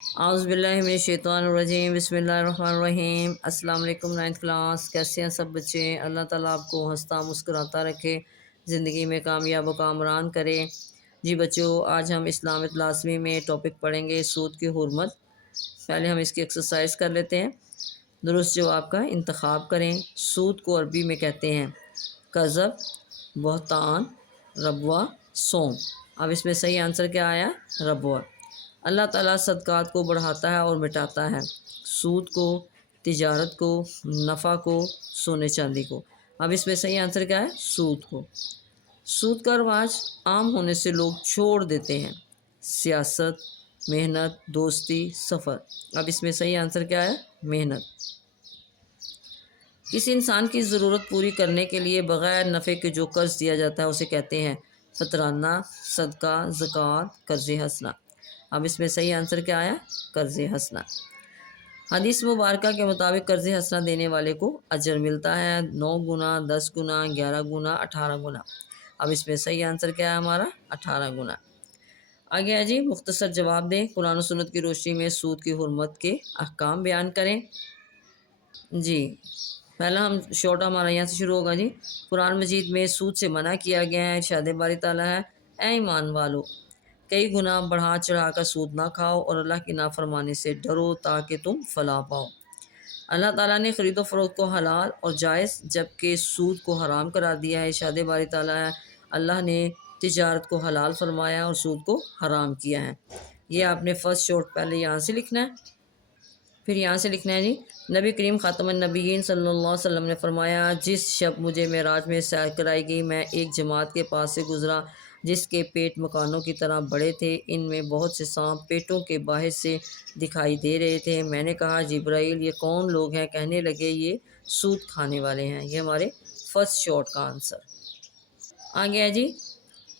اعوذ باللہ من الشیطان الرجیم، بسم اللہ الرحمن الرحیم۔ السلام علیکم 9th کلاس، کیسے ہیں سب بچے؟ اللہ تعالیٰ آپ کو ہنستا مسکراتا رکھے، زندگی میں کامیاب و کامران کرے۔ جی بچوں، آج ہم اسلامک لازمی میں ٹاپک پڑھیں گے سود کی حرمت۔ پہلے ہم اس کی ایکسرسائز کر لیتے ہیں۔ درست جواب کا انتخاب کریں۔ سود کو عربی میں کہتے ہیں کذب، بہتان، ربوا، سوم۔ اب اس میں صحیح آنسر کیا آیا؟ ربوا۔ اللہ تعالیٰ صدقات کو بڑھاتا ہے اور مٹاتا ہے، سود کو، تجارت کو، نفع کو، سونے چاندی کو۔ اب اس میں صحیح آنسر کیا ہے؟ سود کو۔ سود کا رواج عام ہونے سے لوگ چھوڑ دیتے ہیں، سیاست، محنت، دوستی، سفر۔ اب اس میں صحیح آنسر کیا ہے؟ محنت۔ کسی انسان کی ضرورت پوری کرنے کے لیے بغیر نفع کے جو قرض دیا جاتا ہے اسے کہتے ہیں فطرانہ، صدقہ، زکوٰۃ، قرض حسنہ۔ اب اس میں صحیح آنسر کیا آیا؟ قرض حسنہ۔ حدیث مبارکہ کے مطابق قرض حسنہ دینے والے کو اجر ملتا ہے 9 گنا، 10 گنا، 11 گنا، 18 گنا۔ اب اس میں صحیح آنسر کیا ہے ہمارا؟ 18 گنا۔ آگے ہے جی، مختصر جواب دیں، قرآن و سنت کی روشنی میں سود کی حرمت کے احکام بیان کریں۔ جی پہلا ہم شارٹ ہمارا یہاں سے شروع ہوگا جی۔ قرآن مجید میں سود سے منع کیا گیا ہے، ارشاد باری تعالیٰ ہے اے ایمان والو کئی گناہ بڑھا چڑھا کر سود نہ کھاؤ اور اللہ کی نافرمانی سے ڈرو تاکہ تم فلاح پاؤ۔ اللہ تعالیٰ نے خرید و فروخت کو حلال اور جائز جبکہ سود کو حرام قرار دیا ہے۔ ارشاد باری تعالیٰ ہے اللہ نے تجارت کو حلال فرمایا اور سود کو حرام کیا ہے۔ یہ آپ نے فرسٹ شارٹ پہلے یہاں سے لکھنا ہے، پھر یہاں سے لکھنا ہے جی نبی کریم خاتم النبیین صلی اللہ علیہ وسلم نے فرمایا جس شب مجھے معراج میں سیر کرائی گئی میں ایک جماعت کے پاس سے گزرا جس کے پیٹ مکانوں کی طرح بڑے تھے، ان میں بہت سے سانپ پیٹوں کے باہر سے دکھائی دے رہے تھے۔ میں نے کہا جبرائیل یہ کون لوگ ہیں؟ کہنے لگے یہ سود کھانے والے ہیں۔ یہ ہمارے فرسٹ شارٹ کا آنسر۔ آگے ہے جی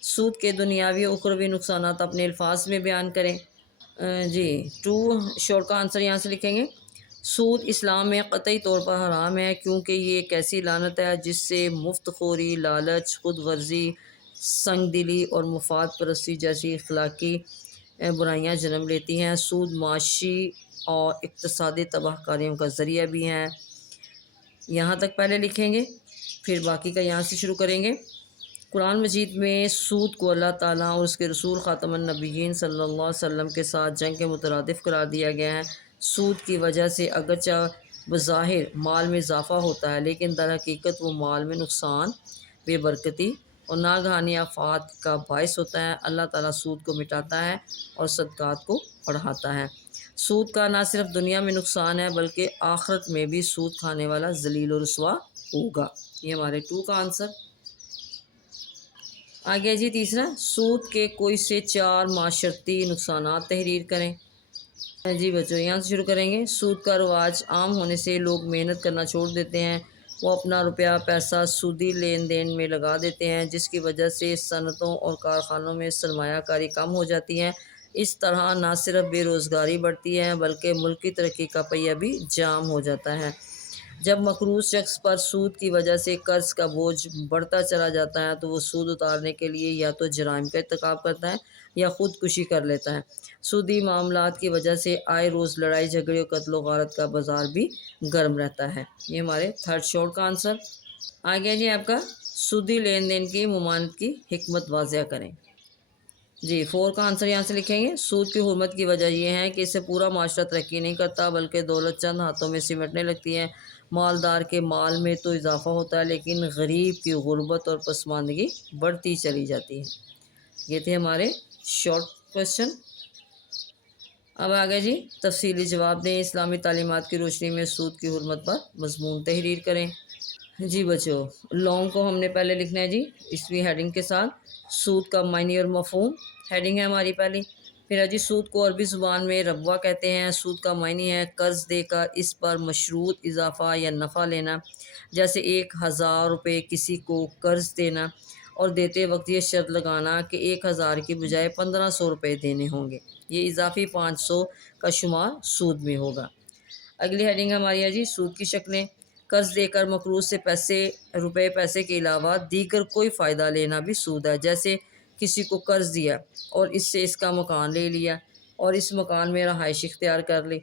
سود کے دنیاوی و اخروی نقصانات اپنے الفاظ میں بیان کریں۔ جی 2 شارٹ کا آنسر یہاں سے لکھیں گے۔ سود اسلام میں قطعی طور پر حرام ہے کیونکہ یہ ایک ایسی لعنت ہے جس سے مفت خوری، لالچ، خود غرضی، سنگ دلی اور مفاد پرستی جیسی اخلاقی برائیاں جنم لیتی ہیں۔ سود معاشی اور اقتصادی تباہ کاریوں کا ذریعہ بھی ہیں۔ یہاں تک پہلے لکھیں گے، پھر باقی کا یہاں سے شروع کریں گے۔ قرآن مجید میں سود کو اللہ تعالیٰ اور اس کے رسول خاتم النبیین صلی اللہ علیہ وسلم کے ساتھ جنگ کے مترادف قرار دیا گیا ہے۔ سود کی وجہ سے اگرچہ بظاہر مال میں اضافہ ہوتا ہے لیکن در حقیقت وہ مال میں نقصان، بے برکتی اور ناگہانی آفات کا باعث ہوتا ہے۔ اللہ تعالیٰ سود کو مٹاتا ہے اور صدقات کو بڑھاتا ہے۔ سود کا نہ صرف دنیا میں نقصان ہے بلکہ آخرت میں بھی سود کھانے والا ذلیل و رسوا ہوگا۔ یہ ہمارے 2 کا آنسر۔ آگے جی تیسرا، سود کے کوئی سے 4 معاشرتی نقصانات تحریر کریں۔ جی بچوں یہاں سے شروع کریں گے۔ سود کا رواج عام ہونے سے لوگ محنت کرنا چھوڑ دیتے ہیں، وہ اپنا روپیہ پیسہ سودی لین دین میں لگا دیتے ہیں جس کی وجہ سے صنعتوں اور کارخانوں میں سرمایہ کاری کم ہو جاتی ہے۔ اس طرح نہ صرف بے روزگاری بڑھتی ہے بلکہ ملک کی ترقی کا پہیہ بھی جام ہو جاتا ہے۔ جب مقروض شخص پر سود کی وجہ سے قرض کا بوجھ بڑھتا چلا جاتا ہے تو وہ سود اتارنے کے لیے یا تو جرائم کا ارتکاب کرتا ہے یا خودکشی کر لیتا ہے۔ سودی معاملات کی وجہ سے آئے روز لڑائی جھگڑے اور قتل و غارت کا بازار بھی گرم رہتا ہے۔ یہ ہمارے 3rd شارٹ کا آنسر۔ آگے جی آپ کا سودی لین دین کی ممانعت کی حکمت واضح کریں۔ جی 4 کا آنسر یہاں سے لکھیں گے۔ سود کی حرمت کی وجہ یہ ہے کہ اس سے پورا معاشرہ ترقی نہیں کرتا بلکہ دولت چند ہاتھوں میں سمٹنے لگتی ہے۔ مالدار کے مال میں تو اضافہ ہوتا ہے لیکن غریب کی غربت اور پسماندگی بڑھتی چلی جاتی ہے۔ یہ تھے ہمارے شارٹ کوشچن۔ اب آگے جی تفصیلی جواب دیں، اسلامی تعلیمات کی روشنی میں سود کی حرمت پر مضمون تحریر کریں۔ جی بچوں لانگ کو ہم نے پہلے لکھنا ہے جی اس کی ہیڈنگ کے ساتھ، سود کا معنی اور مفہوم ہیڈنگ ہے ہماری پہلی۔ پھر ہے جی سود کو عربی زبان میں ربوا کہتے ہیں۔ سود کا معنی ہے قرض دے کر اس پر مشروط اضافہ یا نفع لینا، جیسے 1000 روپے کسی کو قرض دینا اور دیتے وقت یہ شرط لگانا کہ 1000 کی بجائے 1500 روپے دینے ہوں گے، یہ اضافی 500 کا شمار سود میں ہوگا۔ اگلی ہیڈنگ ہماری ہے جی سود کی شکلیں۔ قرض دے کر مقروض سے پیسے کے علاوہ دیگر کوئی فائدہ لینا بھی سود ہے، جیسے کسی کو قرض دیا اور اس سے اس کا مکان لے لیا، اور اس مکان میں رہائش اختیار کر لی،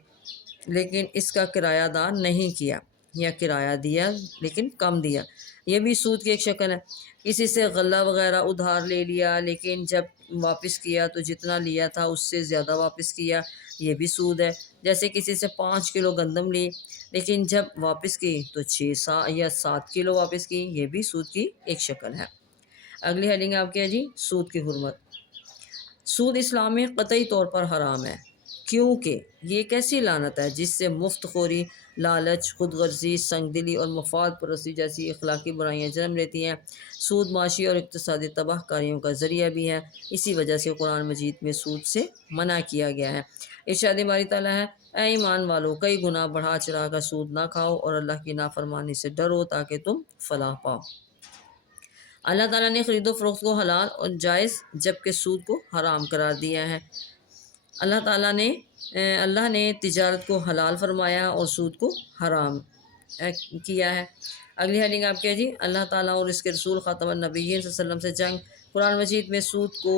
لیکن اس کا کرایہ ادا نہیں کیا، یا کرایہ دیا لیکن کم دیا، یہ بھی سود کی ایک شکل ہے۔ کسی سے غلہ وغیرہ ادھار لے لیا، لیکن جب واپس کیا تو جتنا لیا تھا اس سے زیادہ واپس کیا، یہ بھی سود ہے۔ جیسے کسی سے 5 کلو گندم لی، لیکن جب واپس کی تو 6 یا 7 کلو واپس کی، یہ بھی سود کی ایک شکل ہے۔ اگلی ہیڈنگ آپ کی ہے جی سود کی حرمت۔ سود اسلام میں قطعی طور پر حرام ہے، کیونکہ یہ ایک ایسی لعنت ہے جس سے مفت خوری، لالچ، خود غرضی، سنگ دلی اور مفاد پرستی جیسی اخلاقی برائیاں جنم لیتی ہیں۔ سود معاشی اور اقتصادی تباہ کاریوں کا ذریعہ بھی ہے، اسی وجہ سے قرآن مجید میں سود سے منع کیا گیا ہے۔ ارشاد باری تعالیٰ ہے، اے ایمان والو، کئی گناہ بڑھا چڑھا کر سود نہ کھاؤ اور اللہ کی نافرمانی سے ڈرو تاکہ تم فلاح پاؤ۔ اللہ تعالیٰ نے خرید و فروخت کو حلال اور جائز جبکہ سود کو حرام قرار دیا ہے۔ اللہ نے تجارت کو حلال فرمایا اور سود کو حرام کیا ہے۔ اگلی ہیڈنگ آپ کی ہے جی اللہ تعالیٰ اور اس کے رسول خاتم النبیین صلی اللہ علیہ وسلم سے جنگ۔ قرآن مجید میں سود کو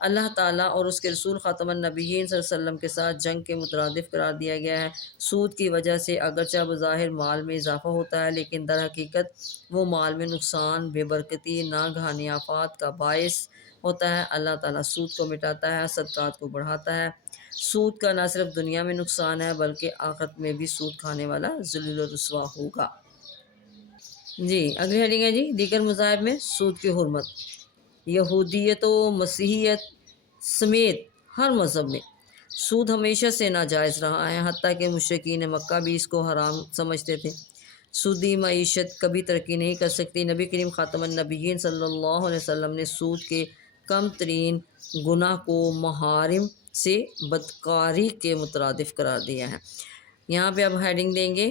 اللہ تعالیٰ اور اس کے رسول خاتم النبیین صلی اللہ علیہ وسلم کے ساتھ جنگ کے مترادف قرار دیا گیا ہے۔ سود کی وجہ سے اگرچہ بظاہر مال میں اضافہ ہوتا ہے، لیکن در حقیقت وہ مال میں نقصان، بے برکتی، ناگہانی آفات کا باعث ہوتا ہے۔ اللہ تعالیٰ سود کو مٹاتا ہے، صدقات کو بڑھاتا ہے۔ سود کا نہ صرف دنیا میں نقصان ہے بلکہ آخرت میں بھی سود کھانے والا ذلیل و رسوا ہوگا۔ جی اگلی ہیڈنگ ہے جی دیگر مذاہب میں سود کی حرمت۔ یہودیت و مسیحیت سمیت ہر مذہب میں سود ہمیشہ سے ناجائز رہا ہے، حتیٰ کہ مشرکین مکہ بھی اس کو حرام سمجھتے تھے۔ سودی معیشت کبھی ترقی نہیں کر سکتی۔ نبی کریم خاتم النبیین صلی اللہ علیہ وسلم نے سود کے کم ترین گناہ کو محارم سے بدکاری کے مترادف قرار دیا ہے۔ یہاں پہ اب ہیڈنگ دیں گے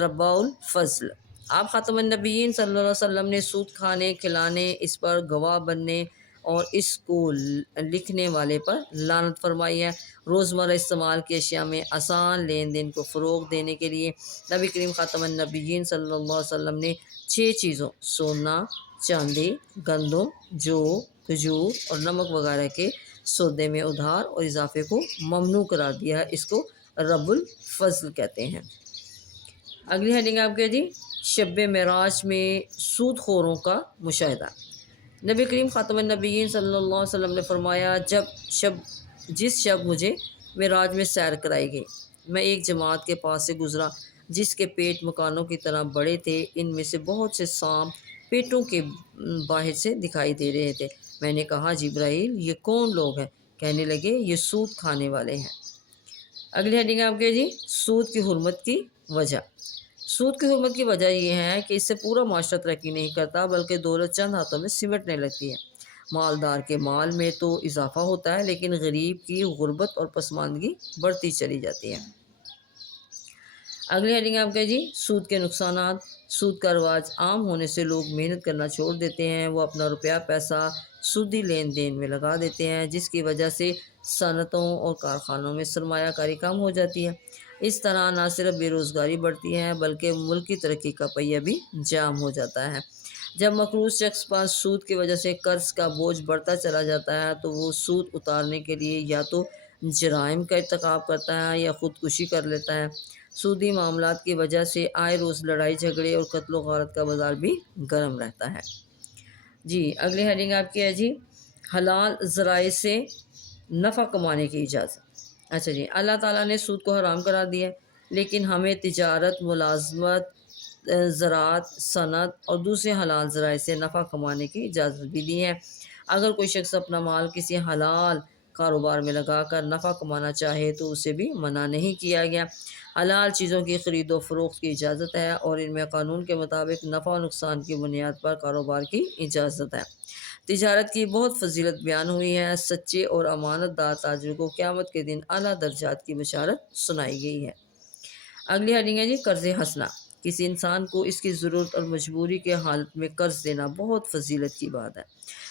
ربا الفضل۔ آپ خاتم النبیین صلی اللہ علیہ وسلم نے سود کھانے، کھلانے، اس پر گواہ بننے اور اس کو لکھنے والے پر لعنت فرمائی ہے۔ روزمرہ استعمال کی اشیاء میں آسان لین دین کو فروغ دینے کے لیے نبی کریم خاتم النبیین صلی اللہ علیہ وسلم نے 6 چیزوں سونا، چاندی، گندم، جو، کھجور اور نمک وغیرہ کے سودے میں ادھار اور اضافے کو ممنوع قرار دیا ہے۔ اس کو رب الفضل کہتے ہیں۔ اگلی ہیڈنگ آپ کے جی شب معراج میں سود خوروں کا مشاہدہ۔ نبی کریم خاتم النبیین صلی اللہ علیہ وسلم نے فرمایا، جس شب مجھے معراج میں سیر کرائی گئی، میں ایک جماعت کے پاس سے گزرا جس کے پیٹ مکانوں کی طرح بڑے تھے، ان میں سے بہت سے سانپ پیٹوں کے باہر سے دکھائی دے رہے تھے۔ میں نے کہا، جبرائیل یہ کون لوگ ہیں؟ کہنے لگے، یہ سود کھانے والے ہیں۔ اگلی ہیڈنگ آپ کے جی سود کی حرمت کی وجہ۔ سود کی حرمت کی وجہ یہ ہے کہ اس سے پورا معاشرہ ترقی نہیں کرتا بلکہ دولت چند ہاتھوں میں سمٹنے لگتی ہے۔ مالدار کے مال میں تو اضافہ ہوتا ہے لیکن غریب کی غربت اور پسماندگی بڑھتی چلی جاتی ہے۔ اگلی ہیڈنگ آپ کے جی سود کے نقصانات۔ سود کا رواج عام ہونے سے لوگ محنت کرنا چھوڑ دیتے ہیں، وہ اپنا روپیہ پیسہ سودی لین دین میں لگا دیتے ہیں، جس کی وجہ سے صنعتوں اور کارخانوں میں سرمایہ کاری کم ہو جاتی ہے۔ اس طرح نہ صرف بے روزگاری بڑھتی ہے بلکہ ملک کی ترقی کا پہیہ بھی جام ہو جاتا ہے۔ جب مقروض شخص پاس سود کی وجہ سے قرض کا بوجھ بڑھتا چلا جاتا ہے تو وہ سود اتارنے کے لیے یا تو جرائم کا ارتکاب کرتا ہے یا خودکشی کر لیتا ہے۔ سودی معاملات کی وجہ سے آئے روز لڑائی جھگڑے اور قتل و غارت کا بازار بھی گرم رہتا ہے۔ جی اگلی ہیڈنگ آپ کی ہے جی حلال ذرائع سے نفع کمانے کی اجازت۔ اچھا جی اللہ تعالیٰ نے سود کو حرام قرار دیا ہے، لیکن ہمیں تجارت، ملازمت، زراعت، صنعت اور دوسرے حلال ذرائع سے نفع کمانے کی اجازت بھی دی ہے۔ اگر کوئی شخص اپنا مال کسی حلال کاروبار میں لگا کر نفع کمانا چاہے تو اسے بھی منع نہیں کیا گیا۔ حلال چیزوں کی خرید و فروخت کی اجازت ہے اور ان میں قانون کے مطابق نفع و نقصان کی بنیاد پر کاروبار کی اجازت ہے۔ تجارت کی بہت فضیلت بیان ہوئی ہے۔ سچے اور امانت دار تاجر کو قیامت کے دن اعلیٰ درجات کی بشارت سنائی گئی ہے۔ اگلی ہیڈنگ ہے جی قرض حسنہ۔ کسی انسان کو اس کی ضرورت اور مجبوری کے حالت میں قرض دینا بہت فضیلت کی بات ہے۔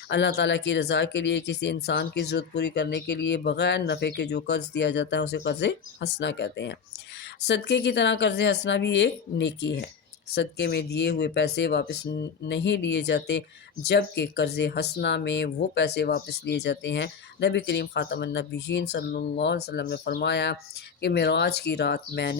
اللہ تعالیٰ کی رضا کے لیے کسی انسان کی ضرورت پوری کرنے کے لیے بغیر نفع کے جو قرض دیا جاتا ہے اسے قرض حسنہ کہتے ہیں۔ صدقے کی طرح قرض حسنہ بھی ایک نیکی ہے۔ صدقے میں دیے ہوئے پیسے واپس نہیں لیے جاتے، جبکہ قرض حسنہ میں وہ پیسے واپس لیے جاتے ہیں۔ نبی کریم خاتم النبیین صلی اللہ علیہ وسلم نے فرمایا کہ معراج کی رات میں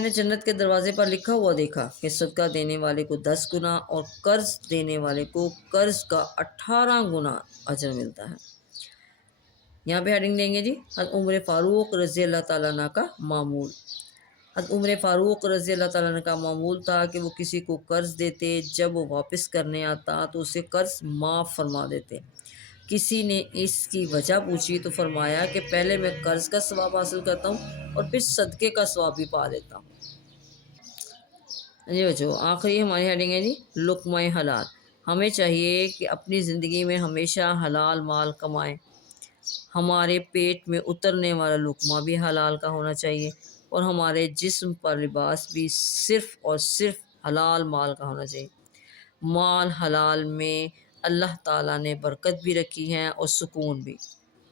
نے جنت کے دروازے پر لکھا ہوا دیکھا کہ صدقہ دینے والے کو 10 گنا اور قرض دینے والے کو قرض کا 18 گنا اجر ملتا ہے۔ یہاں پہ ہیڈنگ دیں گے جی، حضرت عمر فاروق رضی اللہ تعالیٰ عنہ کا معمول۔ حضرت عمر فاروق رضی اللہ تعالیٰ عنہ کا معمول تھا کہ وہ کسی کو قرض دیتے، جب وہ واپس کرنے آتا تو اسے قرض معاف فرما دیتے۔ کسی نے اس کی وجہ پوچھی تو فرمایا کہ پہلے میں قرض کا ثواب حاصل کرتا ہوں اور پھر صدقے کا ثواب بھی پا لیتا ہوں۔ جی بچو، آخری ہماری ہیڈنگ ہے جی لقمہ حلال۔ ہمیں چاہیے کہ اپنی زندگی میں ہمیشہ حلال مال کمائیں۔ ہمارے پیٹ میں اترنے والا لقمہ بھی حلال کا ہونا چاہیے، اور ہمارے جسم پر لباس بھی صرف اور صرف حلال مال کا ہونا چاہیے۔ مال حلال میں اللہ تعالیٰ نے برکت بھی رکھی ہے اور سکون بھی۔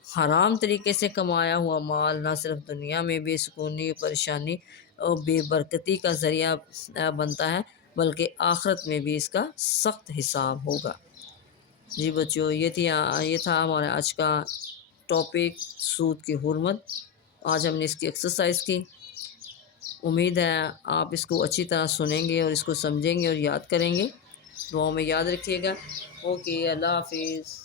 حرام طریقے سے کمایا ہوا مال نہ صرف دنیا میں بے سکونی، پریشانی اور بے برکتی کا ذریعہ بنتا ہے، بلکہ آخرت میں بھی اس کا سخت حساب ہوگا۔ جی بچوں، یہ تھا ہمارا آج کا ٹاپک، سود کی حرمت۔ آج ہم نے اس کی ایکسرسائز کی۔ امید ہے آپ اس کو اچھی طرح سنیں گے اور اس کو سمجھیں گے اور یاد کریں گے۔ دعاؤں میں یاد رکھیے گا۔ اوکے، اللہ حافظ۔